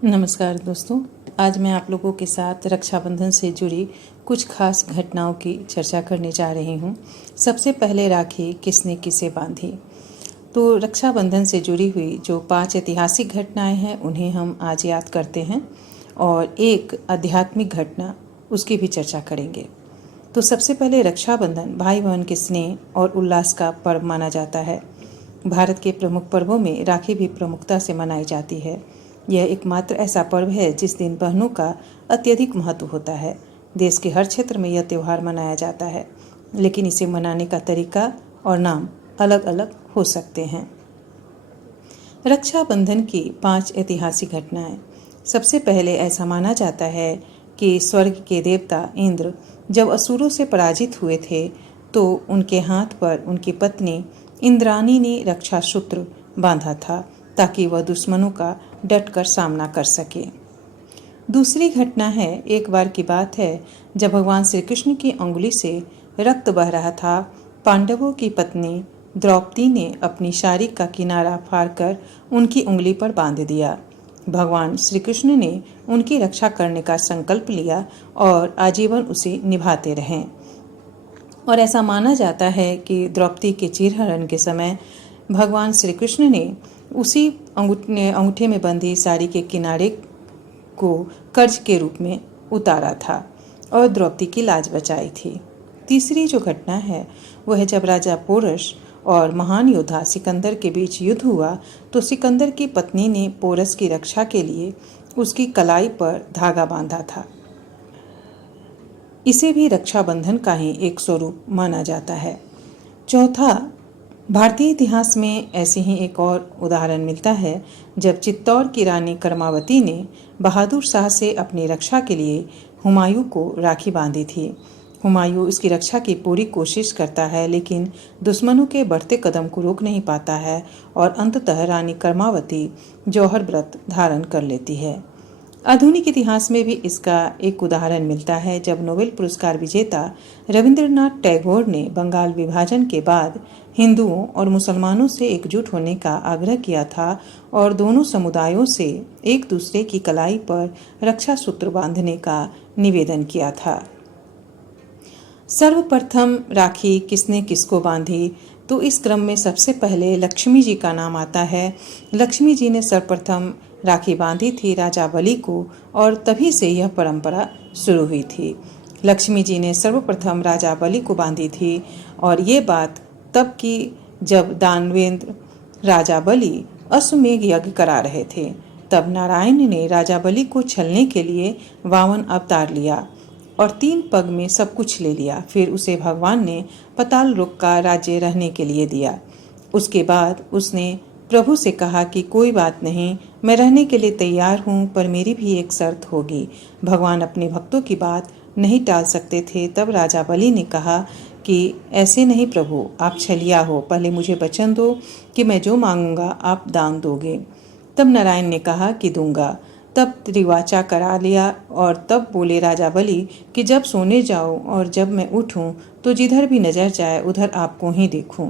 नमस्कार दोस्तों, आज मैं आप लोगों के साथ रक्षाबंधन से जुड़ी कुछ खास घटनाओं की चर्चा करने जा रही हूँ। सबसे पहले राखी किसने किसे बांधी। तो रक्षाबंधन से जुड़ी हुई जो 5 ऐतिहासिक घटनाएं हैं उन्हें हम आज याद करते हैं और एक आध्यात्मिक घटना उसकी भी चर्चा करेंगे। तो सबसे पहले रक्षाबंधन भाई बहन के स्नेह और उल्लास का पर्व माना जाता है। भारत के प्रमुख पर्वों में राखी भी प्रमुखता से मनाई जाती है। यह एकमात्र ऐसा पर्व है जिस दिन बहनों का अत्यधिक महत्व होता है। देश के हर क्षेत्र में यह त्यौहार मनाया जाता है, लेकिन इसे मनाने का तरीका और नाम अलग अलग हो सकते हैं। रक्षाबंधन की 5 ऐतिहासिक घटनाएं। सबसे पहले ऐसा माना जाता है कि स्वर्ग के देवता इंद्र जब असुरों से पराजित हुए थे तो उनके हाथ पर उनकी पत्नी इंद्राणी ने रक्षा सूत्र बांधा था ताकि वह दुश्मनों का डटकर सामना कर सके। दूसरी घटना है, एक बार की बात है जब भगवान श्री कृष्ण की अंगुली से रक्त बह रहा था। पांडवों की पत्नी द्रौपदी ने अपनी साड़ी का किनारा फाड़कर उनकी उंगली पर बांध दिया। भगवान श्री कृष्ण ने उनकी रक्षा करने का संकल्प लिया और आजीवन उसे निभाते रहे। और ऐसा माना जाता है कि द्रौपदी के चीरहरण के समय भगवान श्री कृष्ण ने उसी अंगूठे में बंधी साड़ी के किनारे को कर्ज के रूप में उतारा था और द्रौपदी की लाज बचाई थी। तीसरी जो घटना है वह है जब राजा पोरस और महान योद्धा सिकंदर के बीच युद्ध हुआ तो सिकंदर की पत्नी ने पोरस की रक्षा के लिए उसकी कलाई पर धागा बांधा था। इसे भी रक्षाबंधन का ही एक स्वरूप माना जाता है। चौथा, भारतीय इतिहास में ऐसे ही एक और उदाहरण मिलता है जब चित्तौड़ की रानी कर्मावती ने बहादुर शाह से अपनी रक्षा के लिए हुमायूं को राखी बांधी थी। हुमायूं इसकी रक्षा की पूरी कोशिश करता है लेकिन दुश्मनों के बढ़ते कदम को रोक नहीं पाता है और अंततः रानी कर्मावती जौहर व्रत धारण कर लेती है। आधुनिक इतिहास में भी इसका एक उदाहरण मिलता है जब नोबेल पुरस्कार विजेता रविंद्रनाथ टैगोर ने बंगाल विभाजन के बाद हिंदुओं और मुसलमानों से एकजुट होने का आग्रह किया था और दोनों समुदायों से एक दूसरे की कलाई पर रक्षा सूत्र बांधने का निवेदन किया था। सर्वप्रथम राखी किसने किसको बांधी, तो इस क्रम में सबसे पहले लक्ष्मी जी का नाम आता है। लक्ष्मी जी ने सर्वप्रथम राखी बांधी थी राजा बलि को और तभी से यह परंपरा शुरू हुई थी। लक्ष्मी जी ने सर्वप्रथम राजा बलि को बांधी थी और ये बात तब की जब दानवेंद्र राजा बलि अश्वमेध यज्ञ करा रहे थे। तब नारायण ने राजा बलि को छलने के लिए वामन अवतार लिया और 3 पग में सब कुछ ले लिया। फिर उसे भगवान ने पताल लोक का राज्य रहने के लिए दिया। उसके बाद उसने प्रभु से कहा कि कोई बात नहीं, मैं रहने के लिए तैयार हूँ, पर मेरी भी एक शर्त होगी। भगवान अपने भक्तों की बात नहीं टाल सकते थे। तब राजा बलि ने कहा कि ऐसे नहीं प्रभु, आप छलिया हो, पहले मुझे वचन दो कि मैं जो मांगूंगा आप दान दोगे। तब नारायण ने कहा कि दूंगा। तब त्रिवाचा करा लिया और तब बोले राजा बलि कि जब सोने जाओ और जब मैं उठूं तो जिधर भी नजर जाए उधर आपको ही देखूं।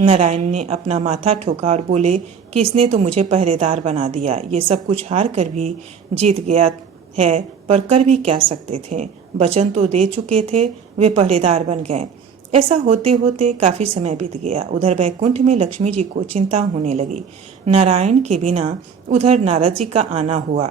नारायण ने अपना माथा ठोका और बोले कि इसने तो मुझे पहरेदार बना दिया। ये सब कुछ हार कर भी जीत गया है, पर कर भी क्या सकते थे, वचन तो दे चुके थे, वे पहरेदार बन गए। ऐसा होते होते काफी समय बीत गया। उधर वैकुंठ में लक्ष्मी जी को चिंता होने लगी। नारायण के बिना उधर नारद जी का आना हुआ।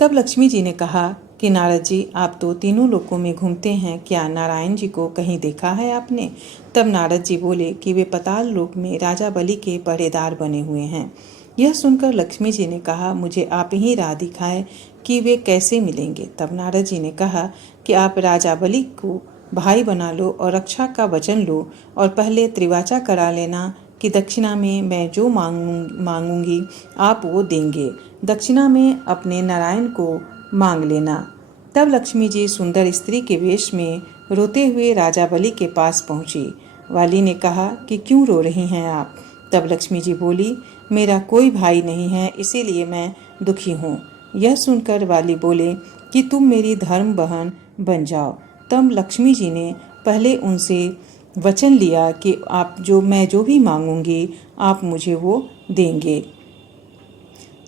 तब लक्ष्मी जी ने कहा कि नारद जी, आप तो तीनों लोकों में घूमते हैं, क्या नारायण जी को कहीं देखा है आपने? तब नारद जी बोले कि वे पताल लोक में राजा बलि के पहरेदार बने हुए हैं। यह सुनकर लक्ष्मी जी ने कहा, मुझे आप ही राह दिखाएं कि वे कैसे मिलेंगे। तब नारद जी ने कहा कि आप राजा बलि को भाई बना लो और रक्षा का वचन लो और पहले त्रिवाचा करा लेना कि दक्षिणा में मैं जो मांगूंगी आप वो देंगे। दक्षिणा में अपने नारायण को मांग लेना। तब लक्ष्मी जी सुंदर स्त्री के वेश में रोते हुए राजा बलि के पास पहुंची। वाली ने कहा कि क्यों रो रही हैं आप? तब लक्ष्मी जी बोली, मेरा कोई भाई नहीं है, इसीलिए मैं दुखी हूँ। यह सुनकर वाली बोले कि तुम मेरी धर्म बहन बन जाओ। तब लक्ष्मी जी ने पहले उनसे वचन लिया कि मैं जो भी मांगूंगी आप मुझे वो देंगे।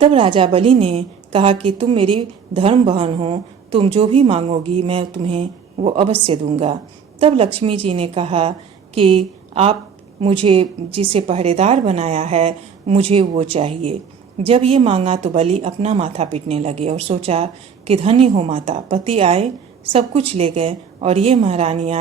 तब राजा बलि ने कहा कि तुम मेरी धर्म बहन हो, तुम जो भी मांगोगी मैं तुम्हें वो अवश्य दूंगा। तब लक्ष्मी जी ने कहा कि आप मुझे जिसे पहरेदार बनाया है मुझे वो चाहिए। जब ये मांगा तो बलि अपना माथा पीटने लगे और सोचा कि धन्य हो माता, पति आए सब कुछ ले गए और ये महारानियां